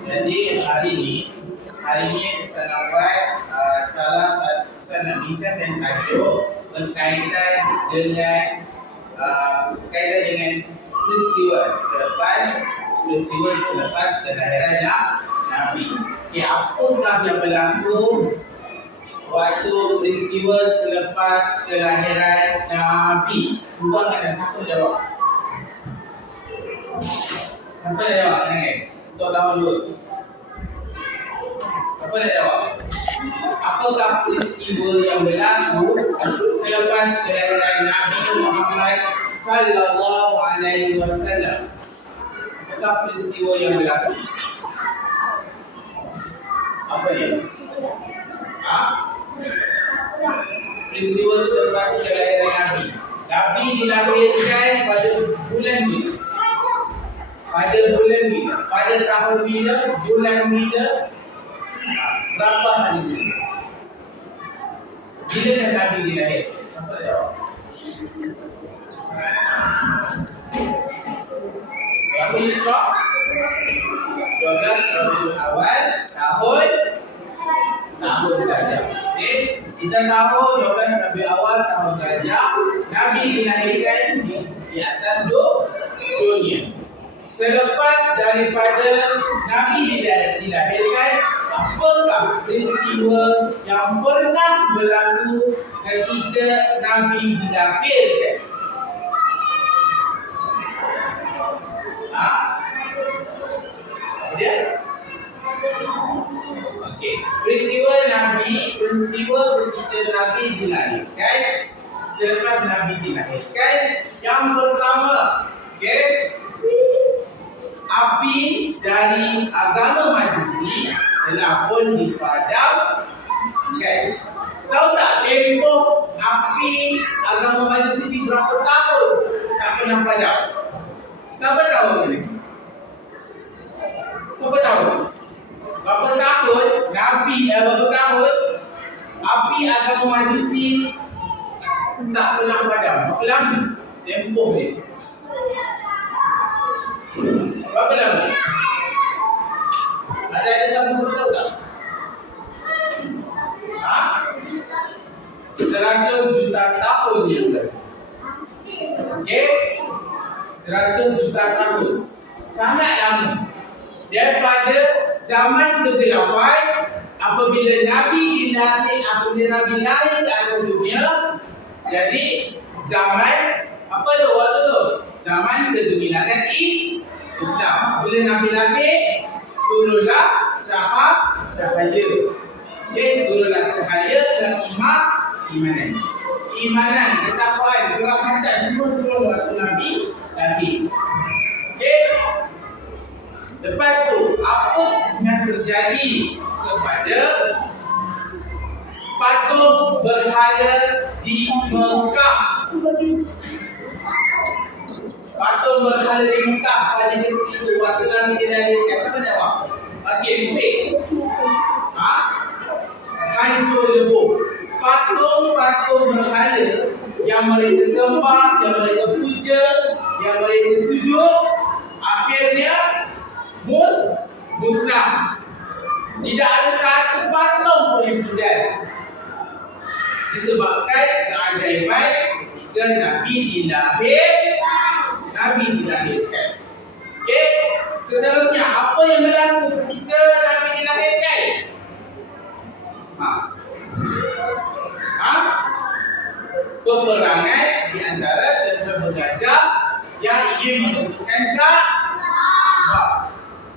Jadi hari ini saya nak buat saya nak bincang dan tajuk berkaitan dengan peristiwa selepas kelahiran Nabi. Okay, apakah yang berlaku waktu peristiwa selepas kelahiran Nabi? Tuan ada siapa jawab? Siapa nak jawab? Untuk tahun dulu. Siapa nak jawab? Apakah peristiwa yang berlaku selepas kelahiran Nabi Muhammad sallallahu alaihi wasallam? Apakah peristiwa yang berlaku? Apa dia? Peristiwa selepas kelahiran Nabi. Nabi dilahirkan pada bulan bila? Pada bulan bila? Pada tahun bila? Bulan bila? Berapa hari bila? Bila kan Nabi dilahirkan? Siapa jawab? Rabiul Isra 12 Rabiul Awal tahun Gajah. Okey, kita tahu 12 Rabiul Awal tahun Gajah Nabi dilahirkan di atas dunia. Selepas daripada Nabi dilahirkan, apakah peristiwa yang pernah berlaku ketika Nabi dilahirkan? Dia? Okey, peristiwa ketika Nabi dilahirkan, selepas Nabi dilahirkan, yang pertama, okey, api dari agama Majusi telah pun dipadam. Okay. Tahu tak tempoh api agama Majusi di berapa tahun tak pernah padam? Siapa tahu ni? Siapa tahu? Berapa tahun berapa tahun api agama Majusi tak pernah padam? Berapa lama tempoh ni? Berapa lama? Ada siapa pun tahu tak? 100 juta tahun yang lalu. Okey? 100 juta tahun. Sangat lama. Daripada zaman kegelapan apabila Nabi lahir ke atas dunia, jadi zaman apa tu waktu tu? Zaman kegemilangan Islam. Bila Nabi lahir, turunlah cahaya. Turunlah cahaya dan imanan, ketakwaan, kerahmatan semua turun waktu Nabi lahir. Okey. Lepas tu, apa yang terjadi kepada patung berhala di Mekah? Patung berhala di Mekah pada ketika itu waktu Nabi dilahirkan. Siapa jawab? Okey, Mufid. Hancur lebur. Patung-patung berhala yang mereka sembah, yang mereka puja, yang mereka sujud, akhirnya musnah. Tidak ada satu patung pun yang tinggal. Disebabkan keajaiban ketika Nabi dilahirkan. Okey, seterusnya apa yang berlaku ketika Nabi dilahirkan? Peperangan di antara tentera bergajah yang ingin menentukan Kaabah.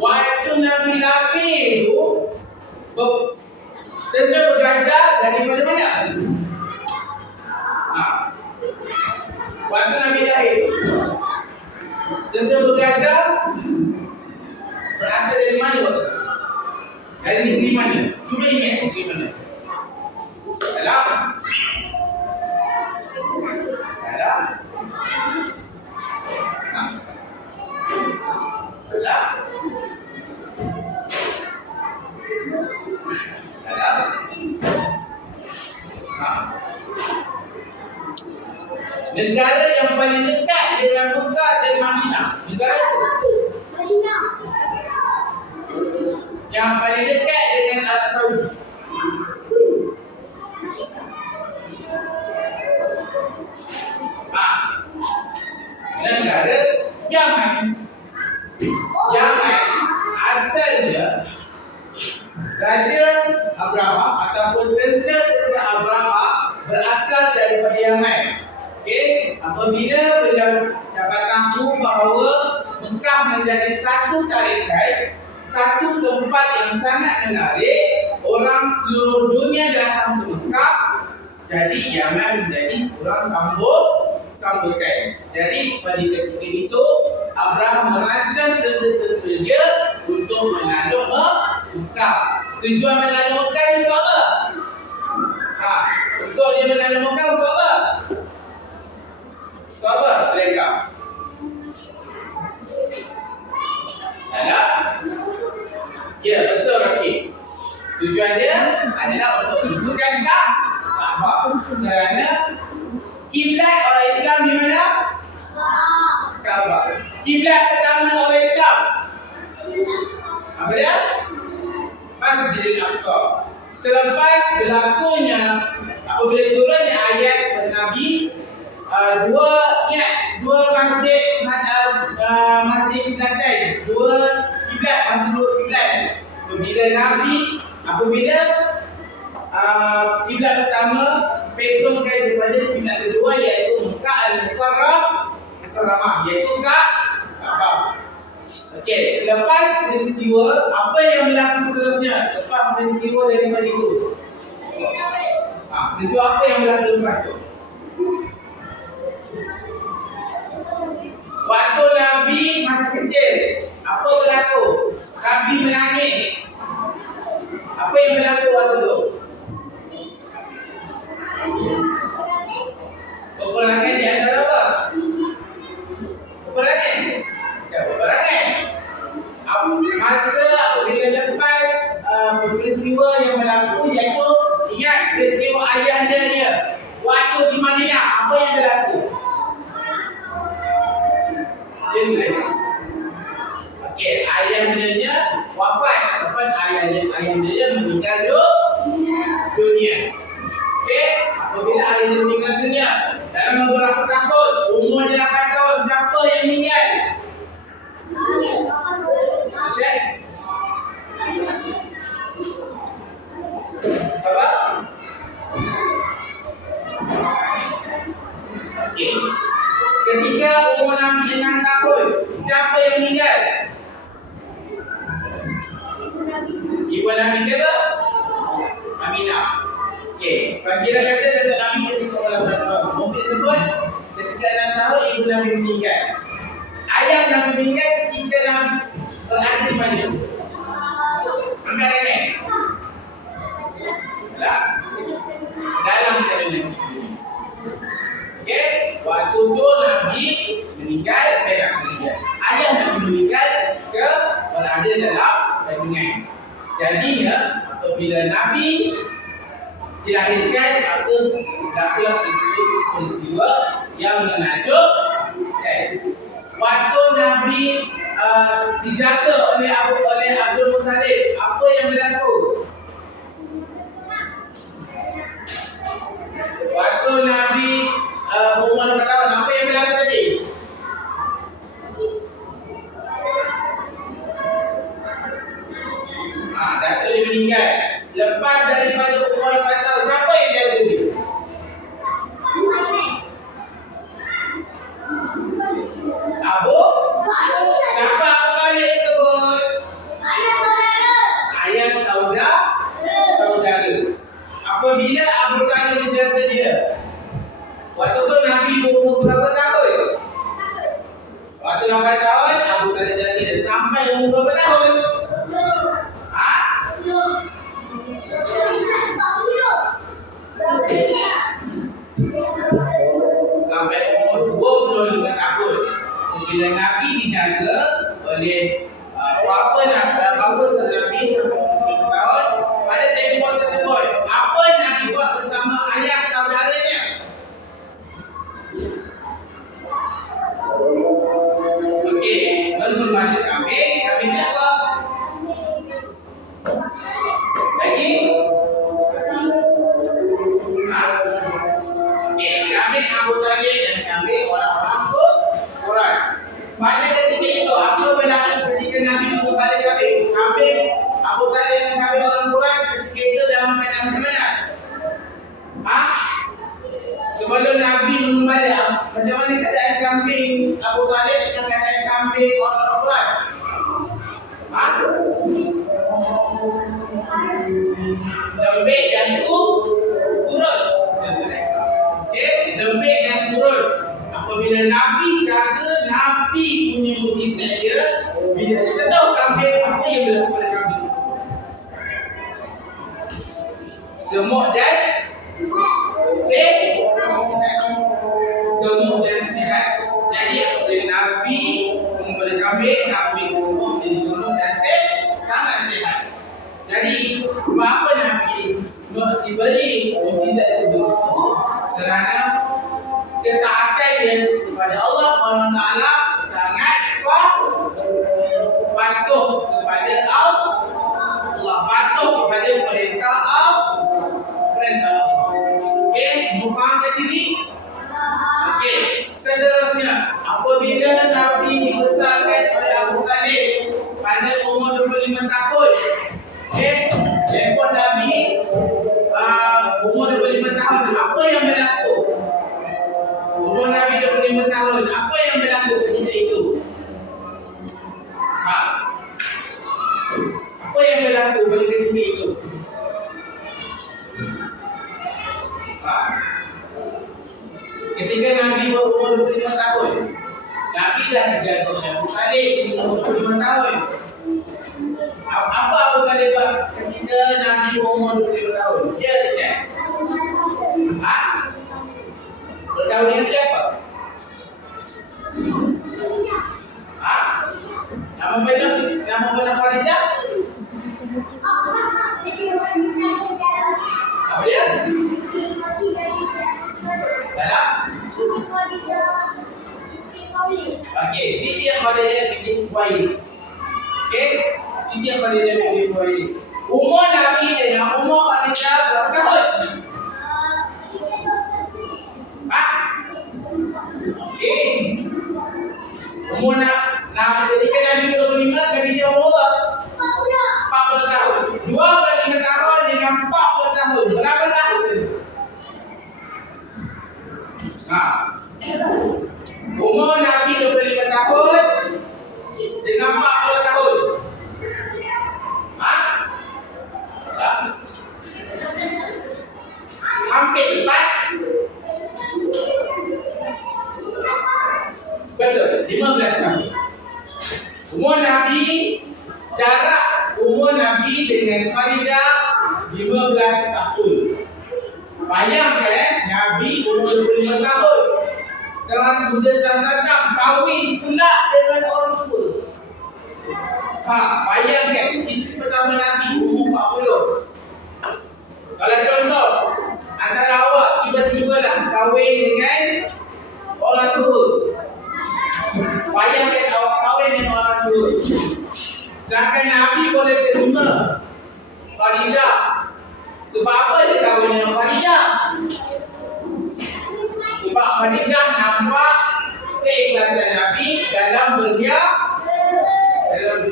Waktu Nabi lahir itu, tentera bergajah dari mana? Waktu Nabi lahir, tentera bergajah berasal dari mana? Dari negeri mana? Cuba ingat negeri mana? Salah. Negara yang paling dekat dengan Mekah dan Madinah. Negara itu Madinah. asalnya Raja Abraham ataupun tentera Abraham berasal daripada Yaman. Okey, apabila dapat tahu bahawa Mekah menjadi satu tarikat, satu tempat yang sangat menarik, orang seluruh dunia datang ke Mekah, jadi Yaman menjadi orang sambutan. Jadi pada ketika itu Abraham merancang tentera dia untuk mengaduk Mekah. Tujuan mengaduk Mekah itu apa? Untuk dia mengaduk Mekah untuk apa? Untuk apa mereka? Salah? Ya, betul Rakib. Tujuan dia adalah untuk menunjukkan Kaabah. Kerana kiblat orang Islam di mana? Kaabah. Kiblat pertama orang Islam apa dia? Masjidil Aqsa. Selepas berlakunya apabila turunnya ayat Nabi dua masjid kiblatan, dua kiblat. Apabila kiblat pertama pesongkan kepada kiblat kedua, iaitu Mekah Al-Mukarramah, iaitu Kaabah. Okey, selepas peristiwa, apa yang berlaku seterusnya? Lepas peristiwa daripada itu, peristiwa apa yang berlaku lepas itu? Waktu Nabi masih kecil, apa berlaku? Nabi menangis. Apa yang berlaku waktu itu? Peperangan di antara apa? Peperangan. Masa apabila lepas peristiwa yang berlaku, iaitu ingat peristiwa ayahnya dia waktu di Madinah, apa yang berlaku? Okey, ayahnya wafat ataupun ayahnya meninggal dunia. Okey, apabila ayahnya meninggal dunia dalam beberapa tahun, umurnya 8 tahun, siapa yang meninggal? Syekh? Apa? Okey. Ketika umur Nabi 6 tahun, siapa yang meninggal? Ibu Nabi siapa? Aminah. Okey, Faqirah kata Datuk Nabi ketika umur 8 tahun. Mufid sebut ketika 6 tahun ibu Nabi meninggal. Ayah Nabi meninggal ketika Nabi berada di mana? Angkat tangan. Dalam kandungan. Okey, waktu tu Nabi meninggal, ayah Nabi meninggal ke berada dalam kandungan. Jadinya apabila Nabi dilahirkan, maka berlakulah peristiwa yang menakjubkan. Waktu Nabi dijaga oleh Abdul Muttalib, apa yang berlaku? Waktu Nabi umur 4 tahun, apa yang berlaku tadi? Datuk dia meninggal. Lepas daripada umur 4 tahun, siapa yang jaga dia? Abu? Siapa Abu Talib tersebut? Ayah saudara. Apabila Abu Talib menjaga dia, waktu tu Nabi berumur berapa tahun? Waktu 8 tahun, Abu Talib jaga dia sampai umur berapa tahun? Sampai umur 25 tahun. Bila Nabi dijaga oleh bapa Nabi sampai umur 25 tahun, pada tempoh tersebut, apa Nabi buat bersama ayah saudaranya? Okey, menghormati kambing siapa? Lagi? Okey, kambing Abu Talib dan kambing orang-orang Quraisy. Pada ketika itu, apa berlaku kambing orang-orang berat? Lembik dan kurus. Okey, lembik dan kurus. Apabila Nabi jaga, Nabi punya mukjizat dia, bila sedang kambing, apa yang berlaku pada kambing tersebut? Gemuk dan gemuk dan sihat. Jadi apabila Nabi membawa kambing, kambing tersebut menjadi gemuk dan sangat sihat. Jadi sebab apa Nabi diberi mukjizat seperti itu? Kerana ketaatan dia kepada Allah SWT sangat patuh kepada Allah, patuh kepada perintah Allah. Okey, semua faham kat sini? Okey, seterusnya apabila Nabi dibesarkan oleh Abu Talib pada umur 25 tahun. Okey, telefon Nabi umur 25 tahun, apa yang berlaku? Umur Nabi 25 tahun, apa yang berlaku ketika itu? Apa yang berlaku pada ketika itu? Ketika Nabi berumur 25 tahun, Nabi dah dijaga oleh Abu Talib hingga umur 25 tahun. Apa Abu Talib buat ketika Nabi berumur 25 tahun? Dia ada cek. Bergaul dengan siapa? Nama benar Khadijah? Apa dia? Dalam? Okey, Siti Khadijah binti Khuwailid. Okey, Siti Khadijah binti Khuwailid. Umur Nabi dengan umur Khadijah berapa tahun? Okey. Umur Nabi ketika Nabi 25, Khadijah umur berapa? 40 tahun. 23 tahun dengan 40 tahun. Berapa tahun? Umur Nabi 25 tahun dengan 40 tahun. Hampir 4. Betul, 15 tahun. Umur Nabi, jarak umur Nabi dengan Khadijah 15 tahun. Bayangkan Nabi umur 25 tahun, dalam muda dan datang kahwin pula dengan orang tua. Bayangkan isteri pertama Nabi umur 40. Kalau contoh antara awak tiba-tiba lah kahwin dengan orang tua, bayangkan awak kahwin dengan orang tua. Sedangkan Nabi boleh terima Khadijah. Sebab apa dia kahwin dengan Khadijah? Sebab Khadijah nampak keikhlasan Nabi dalam berniaga, dalam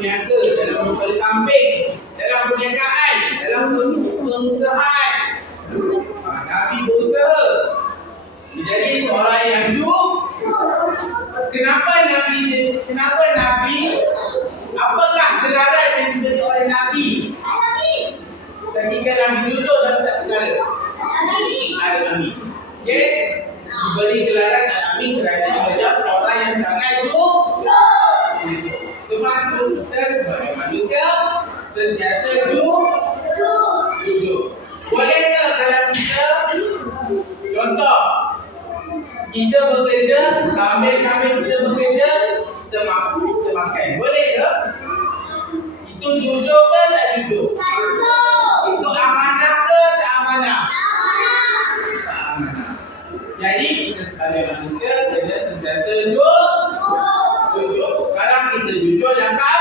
membeli kambing, dalam perniagaan, dalam pengusahaan. Nabi berusaha menjadi seorang yang Kenapa Nabi? Apakah gelaran yang diberi oleh Nabi? Ketika Nabi jujur dan setiap perkara. Al-Amin. Okey, diberi gelaran Al-Amin kerana dia seorang yang sangat jujur. Sebab itu kita sebagai manusia sentiasa jujur. Bolehkah kalau kita contoh kita bekerja, sambil kita bekerja kita makan, boleh ke? Itu jujur ke tak jujur? Itu amanah ke tak amanah? Tak amanah. Jadi kita sebagai manusia kita sentiasa jujur. Kalau kita jujur dapat